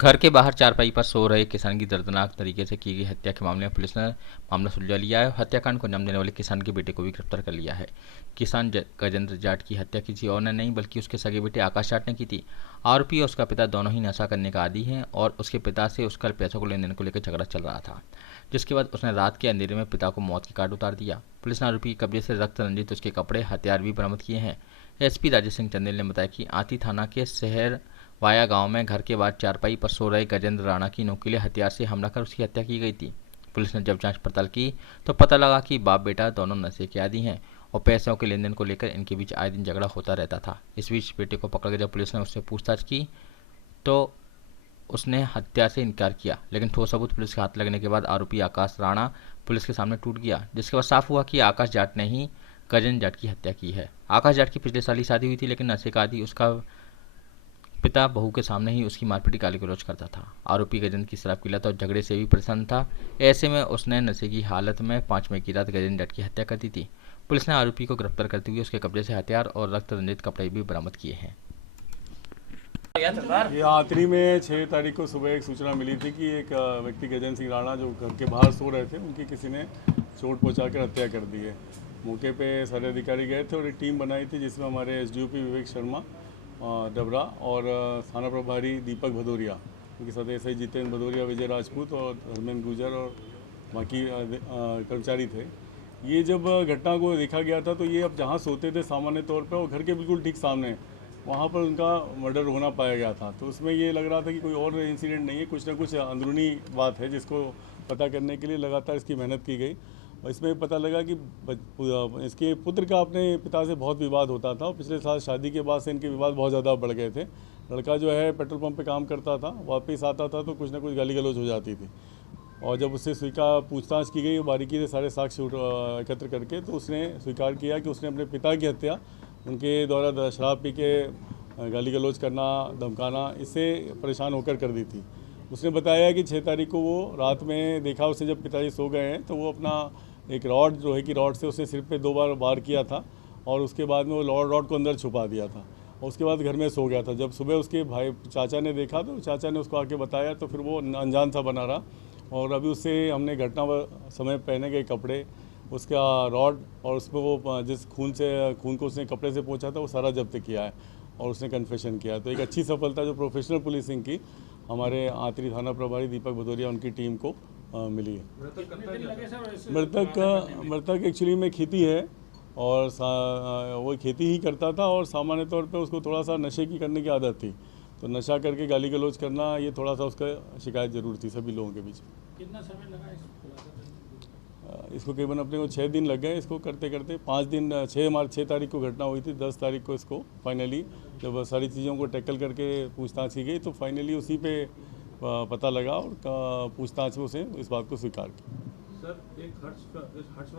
घर के बाहर चारपाई पर सो रहे किसान की दर्दनाक तरीके से की गई हत्या के मामले में पुलिस ने मामला सुलझा लिया है। हत्याकांड को अंजाम देने वाले किसान के बेटे को भी गिरफ्तार कर लिया है। किसान गजेंद्र जाट की हत्या किसी और ने नहीं बल्कि उसके सगे बेटे आकाश जाट ने की थी। आरोपी और उसका पिता दोनों ही नशा करने का आदी हैं और उसके पिता से उसका पैसों को लेन देन को लेकर झगड़ा चल रहा था, जिसके बाद उसने रात के अंधेरे में पिता को मौत की काट उतार दिया। पुलिस ने आरोपी के कब्जे से रक्त रंजित उसके कपड़े हथियार भी बरामद किए हैं। एसपी राजेश सिंह चंदेल ने बताया कि आती थाना के शहर वाया गांव में घर के बाद चारपाई पर सो रहे गजेंद्र राणा की नुकीले हथियार से हमला कर उसकी हत्या की गई थी। पुलिस ने जब जांच पड़ताल की तो पता लगा कि बाप बेटा दोनों नशे के आदी हैं और पैसों के लेन देन को लेकर इनके बीच आए दिन झगड़ा होता रहता था। इस बीच बेटे को पकड़कर जब पुलिस ने उससे पूछताछ की तो उसने हत्या से इनकार किया, लेकिन ठोस सबूत पुलिस के हाथ लगने के बाद आरोपी आकाश राणा पुलिस के सामने टूट गया, जिसके बाद साफ हुआ कि आकाश जाट ने ही गजेंद्र जाट की हत्या की है। आकाश जाट की पिछले साल ही शादी हुई थी, लेकिन नशे का आदी उसका पिता बहू के सामने ही उसकी मारपीट गाली गलौज करता था। आरोपी गजेंद्र की शराब की लत और झगड़े से भी परेशान था। ऐसे में उसने नशे की हालत में 5 मई की रात गजेंद्र जाट की हत्या कर दी थी। पुलिस ने आरोपी को गिरफ्तार करते हुए उसके कब्जे से हथियार और रक्त रंजित कपड़े भी बरामद किए हैं। ये आखिरी में 6 तारीख को सुबह एक सूचना मिली थी कि एक व्यक्ति गजेंद्र सिंह राणा जो घर के बाहर सो रहे थे, उनकी किसी ने चोट पहुंचाकर हत्या कर दी है। मौके पे सारे अधिकारी गए थे और एक टीम बनाई थी जिसमें हमारे एसडीओपी विवेक शर्मा डबरा और थाना प्रभारी दीपक भदौरिया, उनके साथ एसआई जितेंद्र भदौरिया, विजय राजपूत और धर्मेंद्र गुजर और बाकी कर्मचारी थे। ये जब घटना को देखा गया था तो ये अब जहाँ सोते थे सामान्य तौर पर, और घर के बिल्कुल ठीक सामने वहाँ पर उनका मर्डर होना पाया गया था। तो उसमें ये लग रहा था कि कोई और इंसिडेंट नहीं है, कुछ ना कुछ अंदरूनी बात है जिसको पता करने के लिए लगातार इसकी मेहनत की गई। और इसमें पता लगा कि इसके पुत्र का अपने पिता से बहुत विवाद होता था और पिछले साल शादी के बाद से इनके विवाद बहुत ज़्यादा बढ़ गए थे। लड़का जो है पेट्रोल पंप पे काम करता था, वापस आता था तो कुछ ना कुछ गाली गलौज हो जाती थी। और जब उससे स्वीकार पूछताछ की गई बारीकी से सारे साक्ष्य एकत्र करके, तो उसने स्वीकार किया कि उसने अपने पिता की हत्या उनके द्वारा शराब पी के गाली गलौज करना, धमकाना, इससे परेशान होकर कर दी थी। उसने बताया कि 6 तारीख को वो रात में देखा उसने, जब पिताजी सो गए हैं तो वो अपना एक रॉड, लोहे की रॉड से उसने सिर पे 2 बार वार किया था और उसके बाद में वो रॉड को अंदर छुपा दिया था और उसके बाद घर में सो गया था। जब सुबह उसके भाई चाचा ने देखा तो चाचा ने उसको आके बताया, तो फिर वो अनजान सा बना रहा। और अभी उससे हमने घटना समय पहने गए कपड़े, उसका रॉड और उसमें वो जिस खून को उसने कपड़े से पोंछा था वो सारा जब्त किया है और उसने कन्फेशन किया। तो एक अच्छी सफलता जो प्रोफेशनल पुलिसिंग की हमारे आतरी थाना प्रभारी दीपक भदौरिया उनकी टीम को मिली है। मृतक एक्चुअली में खेती है और वो खेती ही करता था और सामान्य तौर पे उसको थोड़ा सा नशे की करने की आदत थी। तो नशा करके गाली गलौज करना ये थोड़ा सा उसका शिकायत जरूर थी सभी लोगों के बीच। कितना समय लगा इसको करीबन अपने को 6 दिन लग गए इसको करते करते। 5 दिन 6 तारीख को घटना हुई थी, 10 तारीख को इसको फाइनली जब सारी चीज़ों को टैकल करके पूछताछ की गई तो फाइनली उसी पे पता लगा और पूछताछ में उसे इस बात को स्वीकार किया। सर, एक हर्ष